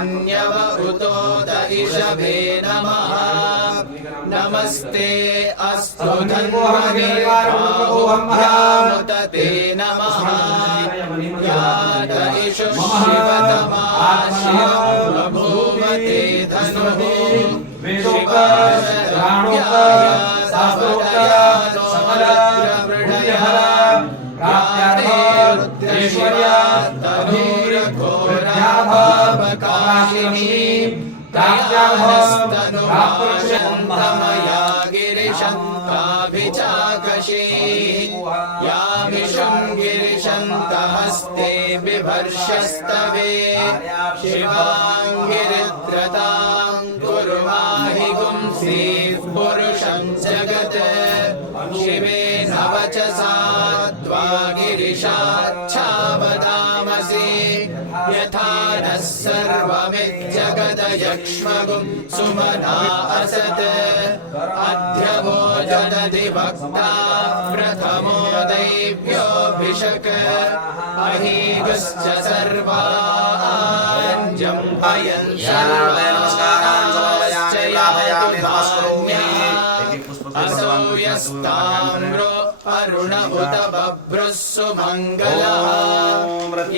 रुद्रमन्यव उतोत नमः नमस्ते अस्तु धन्वनिर्वाहुमुत ते नमः याद इषु शिवतमा शिवं धनुः शिवाशरव्याय सवदयानो प्राप्याभस्तनुमाशन्धमया गिरिशन्ताभिचाकशी यामिषं गिरिशन्तहस्ते बिभर्षस्तवे शिवाङ्गिरिद्रतां कुर्वाहि गुंसीः पुरुषं जगत्। शिवेन वचसा त्वा गिरिशाच्छावदामसि सर्वमिज्जगदयक्ष्मगुं सुमना असत् अध्यभोजदधि भक्ता प्रथमो दैव्योऽभिषक् अहीगुश्च सर्वाञ्जम् अयं असौ यस्ताम्रो अरुण उत बभ्रुः सुमङ्गलः।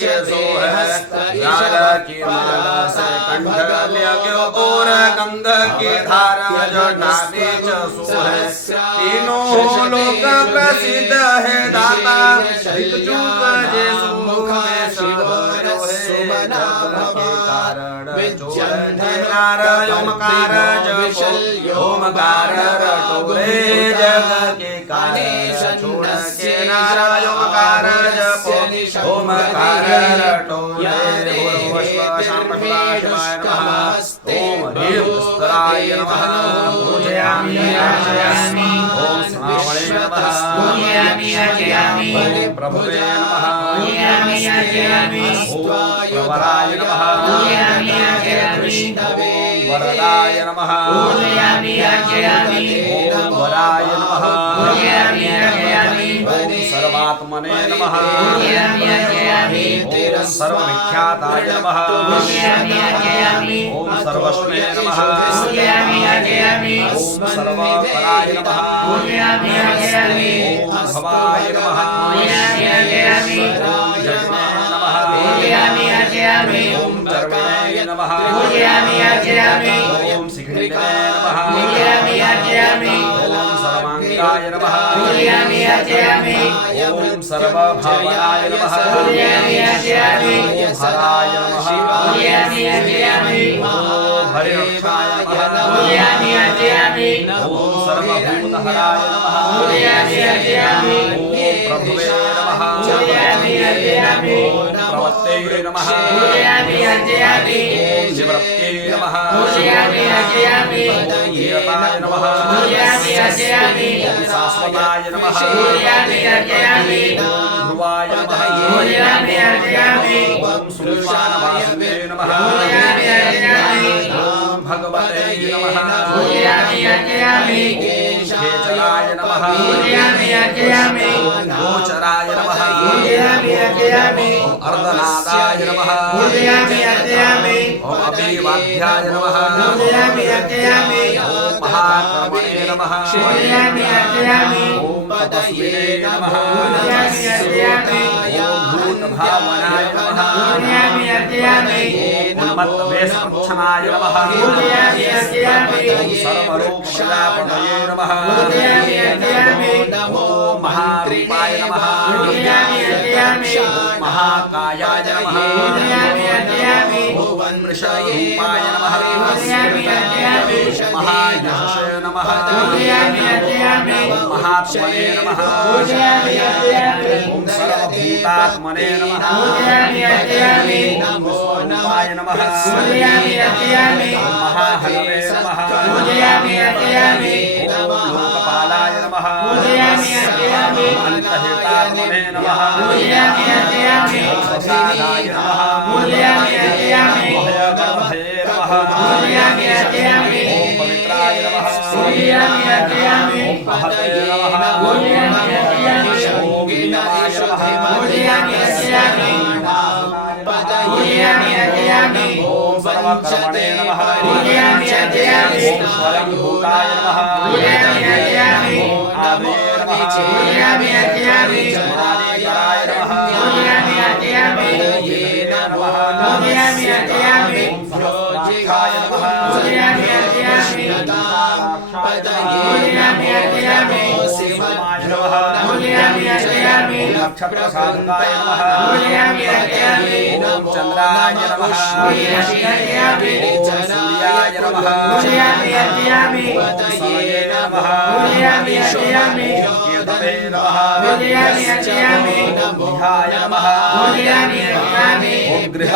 के सोह यार की की धारा जो नाभि सोह तीनों लोक है शिवर सुमना कारण विद्यंधनार ओमकार ओमकार के कारण छोड़ के नाराय ओमकार जपो नमः ओम नमः। पूजयामि याचयामि ओम श्रावणे नमः। पूजयामि याचयामि प्रभवे नमः। पूजयामि याचयामि ओम प्रवराय नमः। पूजयामि याचयामि वरदाय नमः। पूजयामि याचयामि ओम वराय नमः। पूजयामि याचयामि ओम सर्वात्मने नमः। ओम सर्वविख्याताय नमः। ओम सर्वस्मे नमः। ओम सर्वपराय नमः। ओम भवाय नमः। ओम नमः। ओम नमः। ओम शिखण्डिने नमः। ओम सर्वाङ्गाय नमः पूजयामि याचयामि ओम सर्वभावनाय नमः पूजयामि याचयामि ओम हराय नमः पूजयामि याचयामि ओम हरिरक्षाय नमः पूजयामि याचयामि ओम सर्वभूतहराय नमः पूजयामि याचयामि ओम प्रभवे नमः पूजयामि याचयामि ओम प्रवत्ते नमः पूजयामि याचयामि ओम निवृत्ते नमः पूजयामि याचयामि ओम नियताय नमः पूजयामि याचयामि शाश्वताय नमः पूजयामि याचयामि ध्रुवाय नमः पूजयामि याचयामि ओम सुनिर्वाणवासुदेव नमः पूजयामि याचयामि ओम भगवते नमः पूजयामि याचयामि खेचराय नमः पूजयामि याचयामि गोचराय नमः पूजयामि अर्धनादाय नमः पूजयामि याचयामि अभिवाद्याय नमः। ओम महाकर्मणे नमः। ओम तपस्विने नमः। ओम भूतभावनाय नमः। उन्मत्तवेशप्रच्छनाय नमः। ओम सर्वलोकप्रजापतये नमः याचयामि महारूपाय नमः। महाकायाय नमः। वृषरूपाय नमः महायशसे नमः। महात्मने नमः। सर्वभूतात्मने नमः। पूजयामि नमः। महाहनवे नमः। लोकपालाय नमः। अन्तहितात्मने नमः। प्रसादाय नमः। भयगर्भये नमः पूजयामि अर्चयामि ॐ पवित्राय नमः पूजयामि अर्चयामि ॐ महते नमः पूजयामि अर्चयामि ॐ वीणाय नमः पूजयामि अर्चयामि नक्षत्रसाधकाय नमः ॐ चन्द्राय नमः। ॐ सूर्याय नमः समये नमः केतवे नमः विहाय गृह